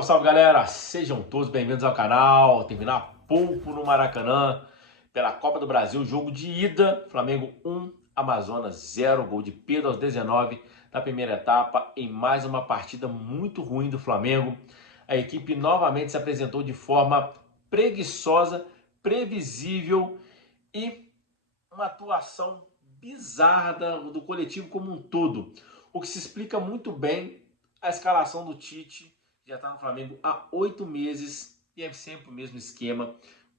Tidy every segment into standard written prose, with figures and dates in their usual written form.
Salve, salve, galera! Sejam todos bem-vindos ao canal. Terminar pouco no Maracanã pela Copa do Brasil, jogo de ida, Flamengo 1, Amazonas 0, gol de Pedro aos 19 da primeira etapa, em mais uma partida muito ruim do Flamengo. A equipe novamente se apresentou de forma preguiçosa, previsível e uma atuação bizarra do coletivo como um todo, o que se explica muito bem a escalação do Tite. Já está no Flamengo há 8 meses e é sempre o mesmo esquema,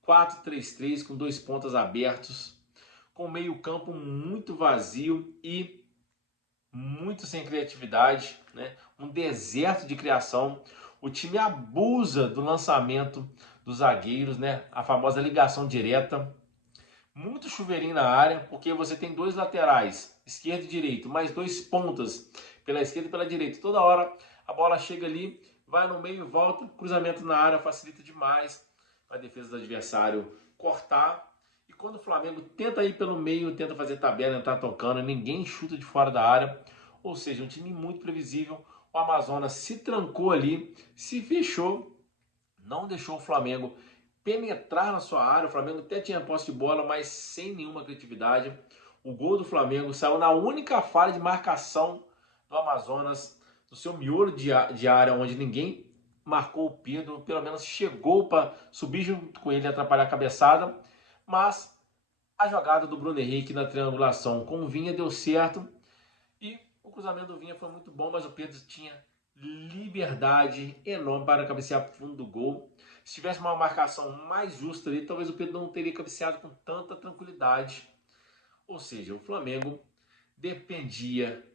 4-3-3 com dois pontas abertos, com meio campo muito vazio e muito sem criatividade, né? Um deserto de criação. O time abusa do lançamento dos zagueiros, né? A famosa ligação direta. Muito chuveirinho na área, porque você tem dois laterais, esquerdo e direito, mais dois pontas pela esquerda e pela direita. Toda hora a bola chega ali, vai no meio, volta, cruzamento na área, facilita demais a defesa do adversário cortar. E quando o Flamengo tenta ir pelo meio, tenta fazer tabela, entrar tocando, ninguém chuta de fora da área. Ou seja, um time muito previsível. O Amazonas se trancou ali, se fechou, não deixou o Flamengo penetrar na sua área. O Flamengo até tinha posse de bola, mas sem nenhuma criatividade. O gol do Flamengo saiu na única falha de marcação do Amazonas, no seu miolo de área, onde ninguém marcou o Pedro, pelo menos chegou para subir junto com ele e atrapalhar a cabeçada. Mas a jogada do Bruno Henrique na triangulação com o Vinha deu certo e o cruzamento do Vinha foi muito bom, mas o Pedro tinha liberdade enorme para cabecear para o fundo do gol. Se tivesse uma marcação mais justa ali, talvez o Pedro não teria cabeceado com tanta tranquilidade. Ou seja, o Flamengo dependia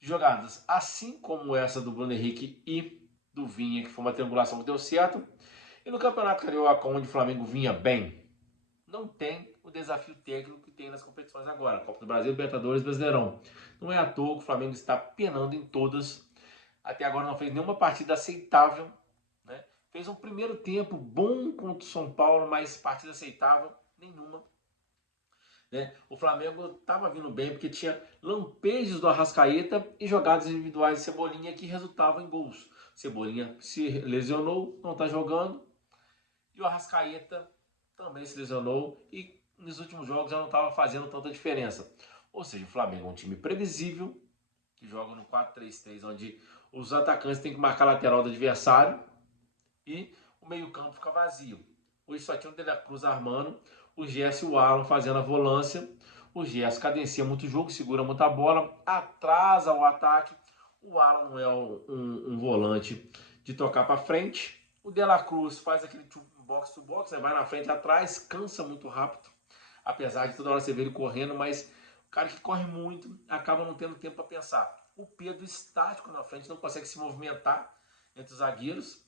de jogadas assim como essa do Bruno Henrique e do Vinha, que foi uma triangulação que deu certo. E no Campeonato Carioca, onde o Flamengo vinha bem, não tem o desafio técnico que tem nas competições agora. Copa do Brasil, Libertadores, Brasileirão. Não é à toa que o Flamengo está penando em todas. Até agora não fez nenhuma partida aceitável, né? Fez um primeiro tempo bom contra o São Paulo, mas partida aceitável nenhuma, né? O Flamengo estava vindo bem porque tinha lampejos do Arrascaeta e jogadas individuais de Cebolinha que resultavam em gols. Cebolinha se lesionou, não está jogando, e o Arrascaeta também se lesionou e nos últimos jogos já não estava fazendo tanta diferença. Ou seja, o Flamengo é um time previsível, que joga no 4-3-3, onde os atacantes têm que marcar a lateral do adversário e o meio-campo fica vazio. Hoje só tinha o De La Cruz armando, o Gerson e o Alan fazendo a volância. O Gerson cadencia muito o jogo, segura muita bola, atrasa o ataque. O Alan não é um volante de tocar para frente. O De La Cruz faz aquele box to box, vai na frente e atrás, cansa muito rápido. Apesar de toda hora você ver ele correndo, mas o cara que corre muito acaba não tendo tempo para pensar. O Pedro estático na frente, não consegue se movimentar entre os zagueiros.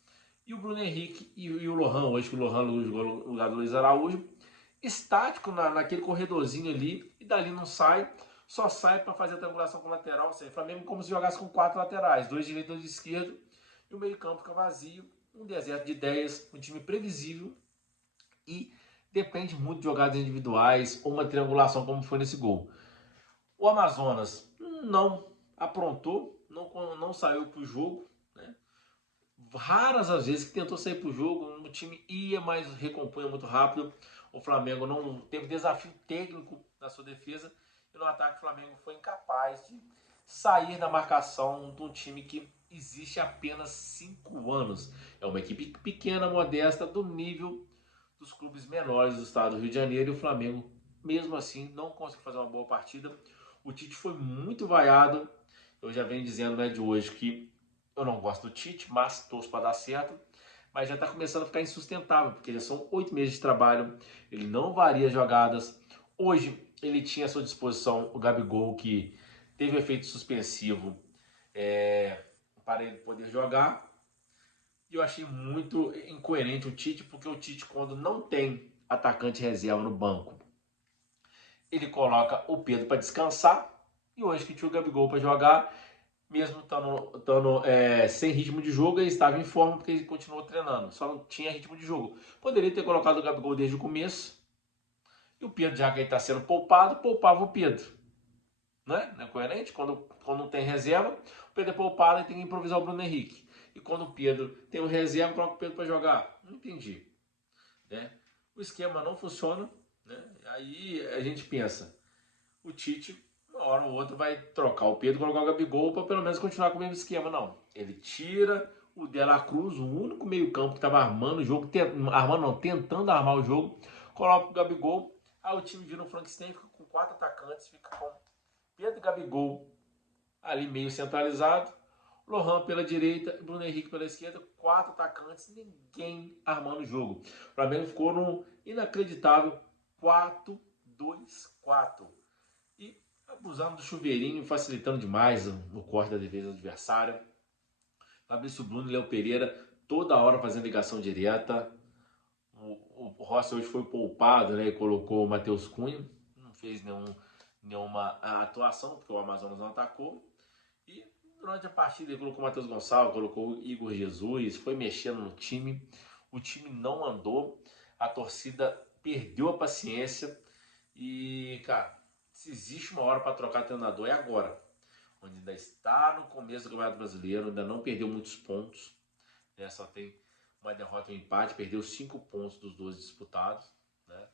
E o Bruno Henrique e o Lohan, hoje que o Lohan jogou no lugar do Luiz Araújo, estático naquele corredorzinho ali, e dali não sai, só sai para fazer a triangulação com o lateral. Ou seja, o Flamengo como se jogasse com 4 laterais, 2 direito e 2 esquerdo, e o meio campo fica vazio, um deserto de ideias, um time previsível e depende muito de jogadas individuais ou uma triangulação como foi nesse gol. O Amazonas não aprontou, não saiu para o jogo, né? Raras as vezes que tentou sair para o jogo, o time ia, mas recompunha muito rápido. O Flamengo não teve desafio técnico na sua defesa e no ataque o Flamengo foi incapaz de sair da marcação de um time que existe há apenas 5 anos. É uma equipe pequena, modesta, do nível dos clubes menores do estado do Rio de Janeiro, e o Flamengo, mesmo assim, não conseguiu fazer uma boa partida. O Tite foi muito vaiado. Eu já venho dizendo, né, de hoje que eu não gosto do Tite, mas torço para dar certo. Mas já está começando a ficar insustentável, porque já são 8 meses de trabalho, ele não varia jogadas. Hoje ele tinha à sua disposição o Gabigol, que teve um efeito suspensivo para ele poder jogar. E eu achei muito incoerente o Tite, porque o Tite, quando não tem atacante reserva no banco, ele coloca o Pedro para descansar. E hoje que tinha o Gabigol para jogar, mesmo estando sem ritmo de jogo, ele estava em forma porque ele continuou treinando, só não tinha ritmo de jogo. Poderia ter colocado o Gabigol desde o começo, e o Pedro, já que ele está sendo poupado, poupava o Pedro. Né? Não é coerente? Quando não tem reserva, o Pedro é poupado e tem que improvisar o Bruno Henrique. e quando o Pedro tem um reserva, coloca o Pedro para jogar. Não entendi, né? O esquema não funciona, né? Aí a gente pensa, o Tite, uma hora ou outra, vai trocar o Pedro e colocar o Gabigol para pelo menos continuar com o mesmo esquema. Não, ele tira o De La Cruz, o único meio campo que estava armando o jogo, tentando armar o jogo, coloca o Gabigol, aí o time vira um Frankenstein, fica com 4 atacantes, fica com Pedro e Gabigol ali meio centralizado, Lohan pela direita e Bruno Henrique pela esquerda, 4 atacantes, ninguém armando o jogo. O Flamengo ficou num inacreditável 4-2-4 e abusando do chuveirinho, facilitando demais o corte da defesa adversária. Fabrício Bruno e Léo Pereira toda hora fazendo ligação direta. O Rossi hoje foi poupado, né, e colocou o Matheus Cunha, não fez nenhuma atuação, porque o Amazonas não atacou. E durante a partida ele colocou o Matheus Gonçalves, colocou o Igor Jesus, foi mexendo no time. O time não andou, a torcida perdeu a paciência. E, cara, se existe uma hora para trocar treinador é agora. Onde ainda está no começo do Campeonato Brasileiro, ainda não perdeu muitos pontos, né? Só tem uma derrota e um empate, perdeu 5 pontos dos 12 disputados, né?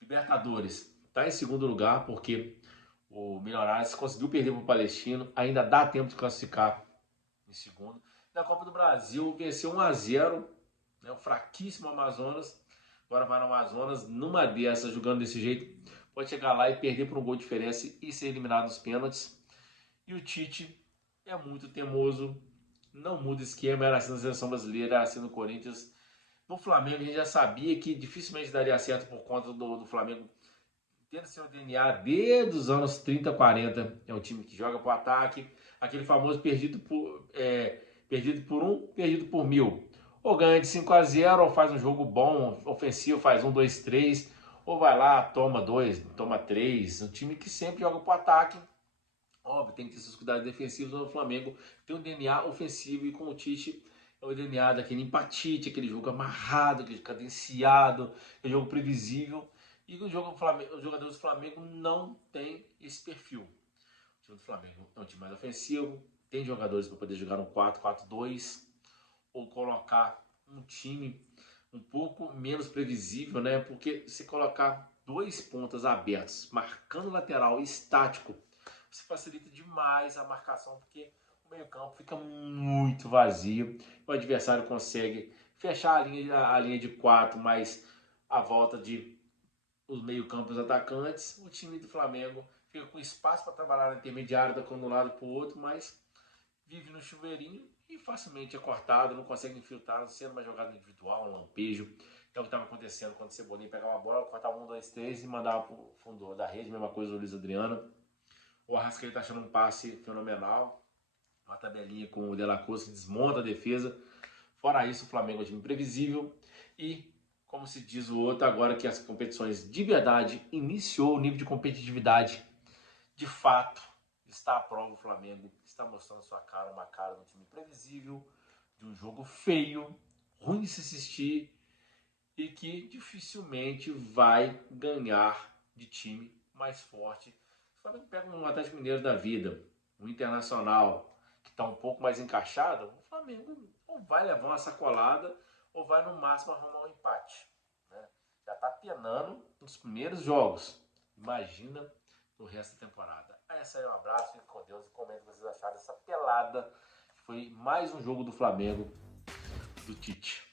Libertadores está em segundo lugar porque o Milionários conseguiu perder para o Palestino, ainda dá tempo de classificar em segundo. Na Copa do Brasil venceu 1-0, né? O fraquíssimo Amazonas, agora vai no Amazonas, numa dessas, jogando desse jeito, pode chegar lá e perder por um gol de diferença e ser eliminado nos pênaltis. E o Tite é muito teimoso, não muda esquema, era assim na seleção brasileira, era assim no Corinthians. No Flamengo a gente já sabia que dificilmente daria certo por conta do Flamengo tendo seu DNA desde os anos 30, 40. É um time que joga para o ataque, aquele famoso perdido por um, perdido por mil. Ou ganha de 5-0, ou faz um jogo bom, ofensivo, faz 1, 2, 3, ou vai lá, toma 2, toma 3. Um time que sempre joga para o ataque. Óbvio, tem que ter seus cuidados defensivos. No Flamengo tem um DNA ofensivo e com o Tite é o DNA daquele empatite, aquele jogo amarrado, aquele cadenciado, aquele jogo previsível. E os jogadores do Flamengo não têm esse perfil. O time do Flamengo é um time mais ofensivo, tem jogadores para poder jogar um 4-4-2 ou colocar um time um pouco menos previsível, né? Porque se colocar 2 pontas abertos, marcando lateral estático, você facilita demais a marcação, porque o meio-campo fica muito vazio. O adversário consegue fechar a linha de 4, mas a volta de os meio-campos atacantes. O time do Flamengo fica com espaço para trabalhar na intermediária, de um lado para o outro, mas vive no chuveirinho e facilmente é cortado, não consegue infiltrar, sendo uma jogada individual, um lampejo. É o que estava acontecendo quando o Cebolinha pegava uma bola, cortava 1, 2, 3 e mandava para o fundo da rede, mesma coisa do Luiz Adriano. O Arrascaeta achando um passe fenomenal, uma tabelinha com o De La Cruz que desmonta a defesa. Fora isso, o Flamengo é um time imprevisível e, como se diz o outro, agora que as competições de verdade iniciou o nível de competitividade, de fato, está à prova o Flamengo, está mostrando sua cara, uma cara de um time previsível, de um jogo feio, ruim de se assistir e que dificilmente vai ganhar de time mais forte. O Flamengo pega um Atlético Mineiro da vida, um Internacional que está um pouco mais encaixado, o Flamengo ou vai levar uma sacolada ou vai no máximo arrumar um empate, né? Já está penando nos primeiros jogos, imagina no resto da temporada. Essa aí, um abraço, fique com Deus e comente o que vocês acharam dessa pelada, que foi mais um jogo do Flamengo, do Tite.